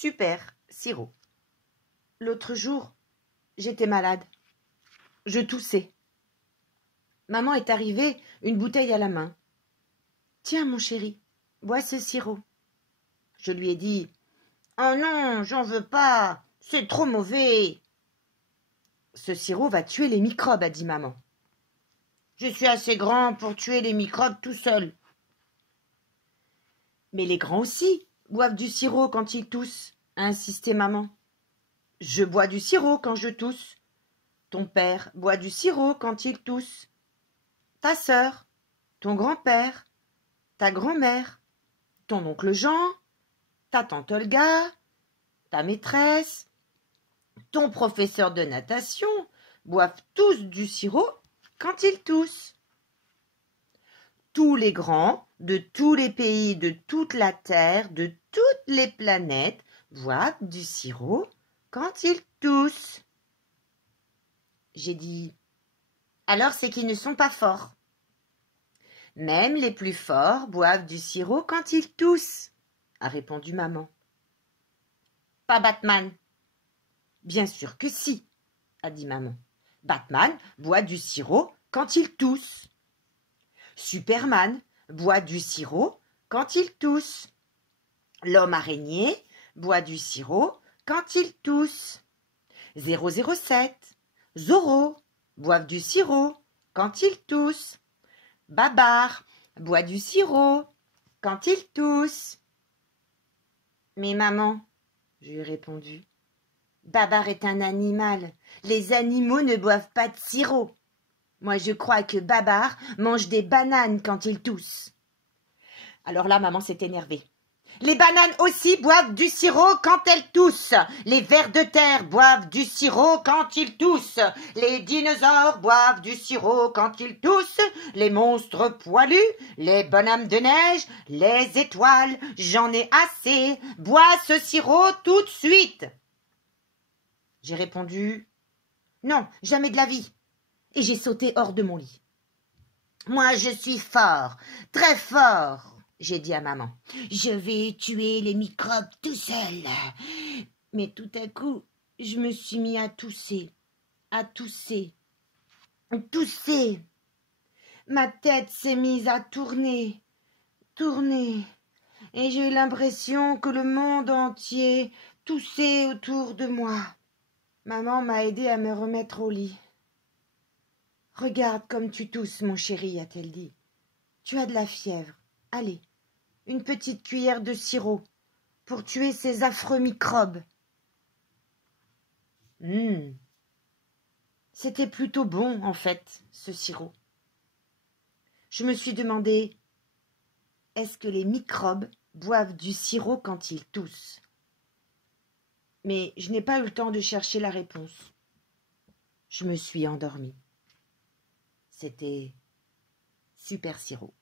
Super sirop. L'autre jour, j'étais malade. Je toussais. Maman est arrivée, une bouteille à la main. « Tiens, mon chéri, bois ce sirop. » Je lui ai dit « Oh non, j'en veux pas, c'est trop mauvais. »« Ce sirop va tuer les microbes, » a dit maman. « Je suis assez grand pour tuer les microbes tout seul. » « Mais les grands aussi boivent du sirop quand ils toussent, » a insisté maman. « Je bois du sirop quand je tousse. Ton père boit du sirop quand il tousse. Ta sœur, ton grand-père, ta grand-mère, ton oncle Jean, ta tante Olga, ta maîtresse, ton professeur de natation boivent tous du sirop quand ils toussent. Tous les grands de tous les pays de toute la terre, de toutes les planètes, boivent du sirop quand ils toussent. J'ai dit « Alors c'est qu'ils ne sont pas forts. » Même les plus forts boivent du sirop quand ils toussent, a répondu maman. Pas Batman. Bien sûr que si, a dit maman. Batman boit du sirop quand il tousse. Superman boit du sirop quand il tousse. L'homme araignée boit du sirop quand il tousse. 007, Zorro boivent du sirop quand ils toussent. Babar boit du sirop quand il tousse. Mais maman, je lui ai répondu, Babar est un animal. Les animaux ne boivent pas de sirop. Moi, je crois que Babar mange des bananes quand il tousse. Alors là, maman s'est énervée. Les bananes aussi boivent du sirop quand elles toussent. Les vers de terre boivent du sirop quand ils toussent. Les dinosaures boivent du sirop quand ils toussent. Les monstres poilus, les bonhommes de neige, les étoiles, j'en ai assez. Bois ce sirop tout de suite. J'ai répondu « Non, jamais de la vie !» et j'ai sauté hors de mon lit. « Moi, je suis fort, très fort !» j'ai dit à maman. « Je vais tuer les microbes tout seul. » Mais tout à coup, je me suis mis à tousser, à tousser, tousser. Ma tête s'est mise à tourner, tourner, et j'ai eu l'impression que le monde entier toussait autour de moi. Maman m'a aidé à me remettre au lit. « Regarde comme tu tousses, mon chéri, a-t-elle dit. Tu as de la fièvre. Allez, une petite cuillère de sirop pour tuer ces affreux microbes. » C'était plutôt bon, en fait, ce sirop. Je me suis demandé, est-ce que les microbes boivent du sirop quand ils toussent? Mais je n'ai pas eu le temps de chercher la réponse. Je me suis endormie. C'était super sirop.